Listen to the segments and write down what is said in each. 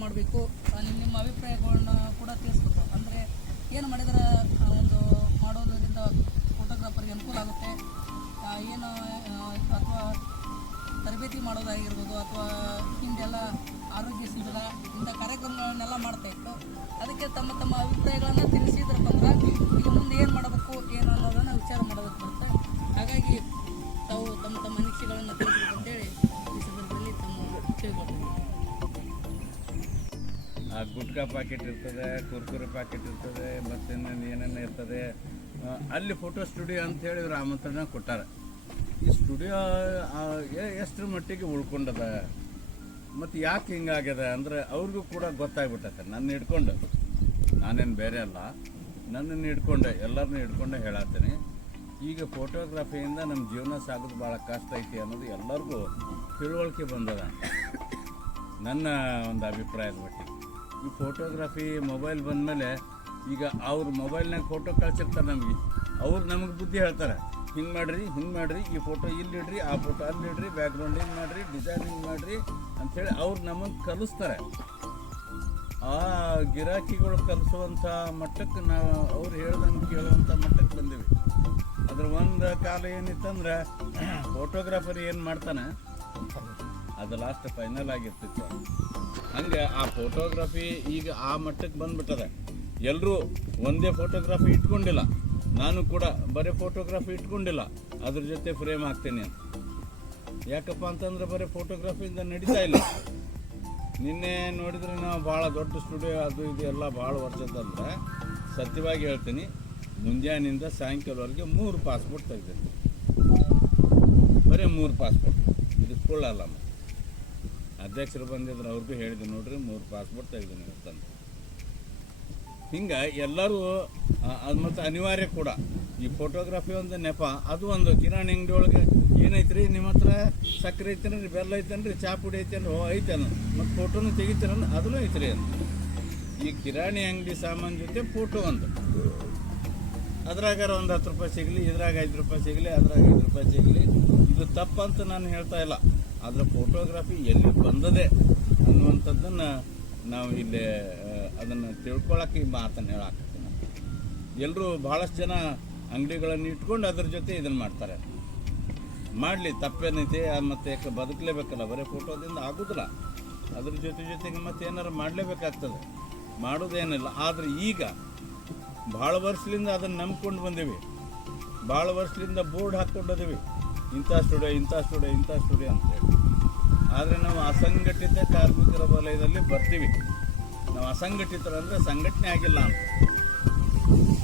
ಮಾಡಬೇಕು ನಿಮ್ಮ ನಿಮ್ಮ ಅಭಿಪ್ರಾಯಗಳನ್ನ ಕೂಡ ತಿಳಿಸ್ಬೇಕು. ಅಂದರೆ ಏನು ಮಾಡಿದ್ರೆ ಒಂದು ಮಾಡೋದ್ರಿಂದ ಫೋಟೋಗ್ರಾಫರ್ಗೆ ಅನುಕೂಲ ಆಗುತ್ತೆ. ಏನು ಅಥವಾ ತರಬೇತಿ ಮಾಡೋದಾಗಿರ್ಬೋದು, ಅಥವಾ ಹಿಂದೆಲ್ಲ ಆರೋಗ್ಯ ಶಿಬಿರ, ಇಂಥ ಕಾರ್ಯಕ್ರಮಗಳನ್ನೆಲ್ಲ ಮಾಡ್ತಾ ಇತ್ತು. ಅದಕ್ಕೆ ತಮ್ಮ ತಮ್ಮ ಅಭಿಪ್ರಾಯಗಳನ್ನು ತಿಳಿಸಿದ್ರಪ್ಪ ಅಂದ್ರೆ ಈಗ ಮುಂದೆ ಏನು ಮಾಡಬೇಕು, ಏನು ಅನ್ನೋದನ್ನು ವಿಚಾರ ಮಾಡೋದಕ್ಕೆ ಬರುತ್ತೆ. ಹಾಗಾಗಿ ತಾವು ತಮ್ಮ ತಮ್ಮ ಅನಿಸಿಕೆಗಳನ್ನು ತಿಳಿಸ್ಬೇಕು ಅಂತೇಳಿ ಈ ಸಂದರ್ಭದಲ್ಲಿ ತಮ್ಮ ಗುಟ್ಕಾ ಪ್ಯಾಕೆಟ್ ಇರ್ತದೆ, ಕುರ್ಕುರೆ ಪ್ಯಾಕೆಟ್ ಇರ್ತದೆ ಮತ್ತು ಏನೇನು ಇರ್ತದೆ ಅಲ್ಲಿ ಫೋಟೋ ಸ್ಟುಡಿಯೋ ಅಂತ ಹೇಳಿ ಇವ್ರು ಆಮಂತ್ರಣ ಕೊಟ್ಟಾರ. ಈ ಸ್ಟುಡಿಯೋ ಎಷ್ಟರ ಮಟ್ಟಿಗೆ ಉಳ್ಕೊಂಡದ? ಮತ್ತು ಯಾಕೆ ಹಿಂಗಾಗ್ಯದ? ಅಂದ್ರೆ ಅವ್ರಿಗೂ ಕೂಡ ಗೊತ್ತಾಗ್ಬಿಟ್ಟೈತೆ. ನನ್ನ ಹಿಡ್ಕೊಂಡು. ನಾನೇನು ಬೇರೆ ಅಲ್ಲ. ನನ್ನನ್ನು ಹಿಡ್ಕೊಂಡೆ ಎಲ್ಲರನ್ನೂ ಹಿಡ್ಕೊಂಡೆ ಹೇಳತ್ತೀನಿ ಈಗ ಫೋಟೋಗ್ರಫಿಯಿಂದ ನಮ್ಮ ಜೀವನ ಸಾಗೋದು ಭಾಳ ಕಷ್ಟ ಐತಿ ಅನ್ನೋದು ಎಲ್ಲರಿಗೂ ತಿಳುವಳಿಕೆ ಬಂದದ. ನನ್ನ ಒಂದು ಅಭಿಪ್ರಾಯದ ಮಟ್ಟಿಗೆ. ಈ ಫೋಟೋಗ್ರಫಿ ಮೊಬೈಲ್ ಬಂದಮೇಲೆ ಈಗ ಅವ್ರ ಮೊಬೈಲ್ನಾಗ ಫೋಟೋ ಕಳ್ಸಿರ್ತಾರೆ ನಮಗೆ. ಅವ್ರು ನಮಗೆ ಬುದ್ಧಿ ಹೇಳ್ತಾರೆ, ಹಿಂಗೆ ಮಾಡಿರಿ ಹಿಂಗೆ ಮಾಡಿರಿ, ಈ ಫೋಟೋ ಇಲ್ಲಿ ಇಡ್ರಿ ಆ ಫೋಟೋ ಅಲ್ಲಿ ಇಡ್ರಿ ಬ್ಯಾಕ್ಗ್ರೌಂಡ್ ಹಿಂಗೆ ಮಾಡಿರಿ ಡಿಸೈನ್ ಹಿಂಗೆ ಮಾಡಿರಿ ಅಂಥೇಳಿ ಅವ್ರು ನಮಗೆ ಕಲಿಸ್ತಾರೆ. ಆ ಗಿರಾಕಿಗಳು ಕಲಿಸುವಂಥ ಮಟ್ಟಕ್ಕೆ ನಾವು ಅವ್ರು ಹೇಳ್ದಂಗೆ ಕೇಳುವಂಥ ಮಟ್ಟಕ್ಕೆ ಬಂದೀವಿ. ಅದ್ರ ಒಂದು ಕಾಲ ಏನಿತ್ತಂದ್ರೆ ಫೋಟೋಗ್ರಾಫರ್ ಏನು ಮಾಡ್ತಾನೆ, ಅದು ಲಾಸ್ಟ್ ಫೈನಲ್ ಆಗಿರ್ತಿತ್ತು. ಹಂಗೆ ಆ ಫೋಟೋಗ್ರಫಿ ಈಗ ಆ ಮಟ್ಟಕ್ಕೆ ಬಂದ್ಬಿಟ್ಟದೆ. ಎಲ್ಲರೂ ಒಂದೇ ಫೋಟೋಗ್ರಾಫಿ ಇಟ್ಕೊಂಡಿಲ್ಲ. ನಾನು ಕೂಡ ಬರೀ ಫೋಟೋಗ್ರಾಫಿ ಇಟ್ಕೊಂಡಿಲ್ಲ. ಅದ್ರ ಜೊತೆ ಫ್ರೇಮ್ ಹಾಕ್ತೇನೆ ಅಂತ. ಯಾಕಪ್ಪ ಅಂತಂದ್ರೆ ಬರೀ ಫೋಟೋಗ್ರಾಫಿಯಿಂದ ನಡೀತಾ ಇಲ್ಲ. ನಿನ್ನೆ ನೋಡಿದ್ರೆ ನಾವು ಭಾಳ ದೊಡ್ಡ ಸ್ಟುಡಿಯೋ ಅದು ಇದು ಎಲ್ಲ ಭಾಳ ವರ್ಷದಂದ್ರೆ ಸತ್ಯವಾಗಿ ಹೇಳ್ತೀನಿ ಮುಂಜಾನೆಯಿಂದ ಸಾಯಂಕಾಲವರೆಗೆ ಮೂರು ಪಾಸ್ಪೋರ್ಟ್ ತೆಗ್ದಿರ್ತೀನಿ ಬರೀ ಮೂರು ಪಾಸ್ಪೋರ್ಟ್ ಇದು ಸುಳ್ಳಲ್ಲ ಮತ್ತೆ. ಅಧ್ಯಕ್ಷರು ಬಂದಿದ್ರು, ಅವ್ರಿಗೂ ಹೇಳಿದೆ, ನೋಡ್ರಿ ಮೂರು ಪಾಸ್ಪೋರ್ಟ್ ತೆಗ್ದಿನಿ ಇವತ್ತಂತ ಹಿಂಗೆ ಎಲ್ಲರೂ ಅದು ಮತ್ತು ಅನಿವಾರ್ಯ ಕೂಡ. ಈ ಫೋಟೋಗ್ರಫಿ ಒಂದು ನೆಪ, ಅದು ಒಂದು ಕಿರಾಣಿ ಅಂಗಡಿ ಒಳಗೆ ಏನೈತ್ರಿ, ನಿಮ್ಮ ಹತ್ರ ಸಕ್ಕರೆ ಐತೇನ್ರಿ ಬೆಲ್ಲ ಐತೇನ್ರಿ, ಚಾ ಪುಡಿ ಐತೇನ್ರಿ ಓ ಐತೇನು. ಮತ್ತು ಫೋಟೋನು ತೆಗಿತೀರನ್ ಅದನ್ನು ಐತ್ರಿ ಅಂತ ಈ ಕಿರಾಣಿ ಅಂಗಡಿ ಸಾಮಾನು ಜೊತೆ ಫೋಟೋ ಒಂದು. ಅದ್ರಾಗಾರ ಒಂದು ಹತ್ತು ರೂಪಾಯಿ ಸಿಗಲಿ, ಇದ್ರಾಗ ಐದು ರೂಪಾಯಿ ಸಿಗಲಿ, ಅದ್ರಾಗ ಐದು ರೂಪಾಯಿ ಸಿಗಲಿ. ಇದು ತಪ್ಪಂತ ನಾನು ಹೇಳ್ತಾ ಇಲ್ಲ. ಆದರೆ ಫೋಟೋಗ್ರಾಫಿ ಎಲ್ಲಿ ಬಂದದೆ ಅನ್ನುವಂಥದ್ದನ್ನು ನಾವು ಇಲ್ಲಿ ಅದನ್ನು ತಿಳ್ಕೊಳಕ್ಕೆ ಈ ಮಾತನ್ನು ಹೇಳಾಕತ್ತೀನಿ. ಎಲ್ಲರೂ ಭಾಳಷ್ಟು ಜನ ಅಂಗಡಿಗಳನ್ನು ಇಟ್ಕೊಂಡು ಅದ್ರ ಜೊತೆ ಇದನ್ನು ಮಾಡ್ತಾರೆ. ಮಾಡಲಿ, ತಪ್ಪೇನೈತಿ ಮತ್ತು ಯಾಕೆ ಬದುಕಲೇಬೇಕಲ್ಲ, ಬರೀ ಫೋಟೋದಿಂದ ಆಗೋದಿಲ್ಲ. ಅದ್ರ ಜೊತೆ ಜೊತೆಗೆ ಮತ್ತೆ ಏನಾರು ಮಾಡಲೇಬೇಕಾಗ್ತದೆ. ಮಾಡೋದೇನಿಲ್ಲ. ಆದರೆ ಈಗ ಭಾಳ ವರ್ಷದಿಂದ ಅದನ್ನು ನಂಬ್ಕೊಂಡು ಬಂದೀವಿ. ಭಾಳ ವರ್ಷದಿಂದ ಬೋರ್ಡ್ ಹಾಕ್ಕೊಂಡಿದ್ದೀವಿ ಇಂಥ ಸ್ಟುಡಿಯೋ ಇಂಥ ಸ್ಟುಡಿಯೋ ಇಂಥ ಸ್ಟುಡಿಯೋ ಅಂತೇಳಿ ಆದರೆ ನಾವು ಅಸಂಘಟಿತ ಕಾರ್ಮಿಕರ ವಲಯದಲ್ಲಿ ಬರ್ತೀವಿ. ನಾವು ಅಸಂಘಟಿತರು ಸಂಘಟನೆ ಆಗಿಲ್ಲ ಅಂತ.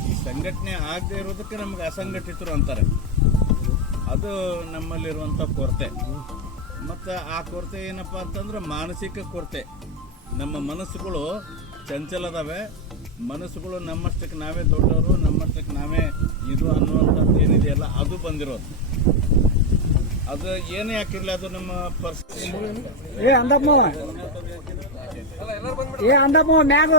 ಈ ಸಂಘಟನೆ ಆಗದೆ ಇರೋದಕ್ಕೆ ನಮಗೆ ಅಸಂಘಟಿತರು ಅಂತಾರೆ. ಅದು ನಮ್ಮಲ್ಲಿರುವಂಥ ಕೊರತೆ. ಮತ್ತು ಆ ಕೊರತೆ ಏನಪ್ಪ ಅಂತಂದ್ರೆ ಮಾನಸಿಕ ಕೊರತೆ. ನಮ್ಮ ಮನಸ್ಸುಗಳು ಚಂಚಲದವೆ. ಮನಸ್ಸುಗಳು ನಮ್ಮಷ್ಟಕ್ಕೆ ನಾವೇ ದೊಡ್ಡವರು, ನಮ್ಮಷ್ಟಕ್ಕೆ ನಾವೇ ಇದು ಅನ್ನುವಂಥದ್ದು ಏನಿದೆಯಲ್ಲ, ಅದು ಬಂದಿರೋದು. ಅದು ಏನೇ ಹಾಕಿರ್ಲಿ ಅದು ನಮ್ಮ ಪರ್ಸ್ ಏ ಅಂದಪ್ಪ. ಏ ಅಂದಪ್ಪ ಮ್ಯಾಗ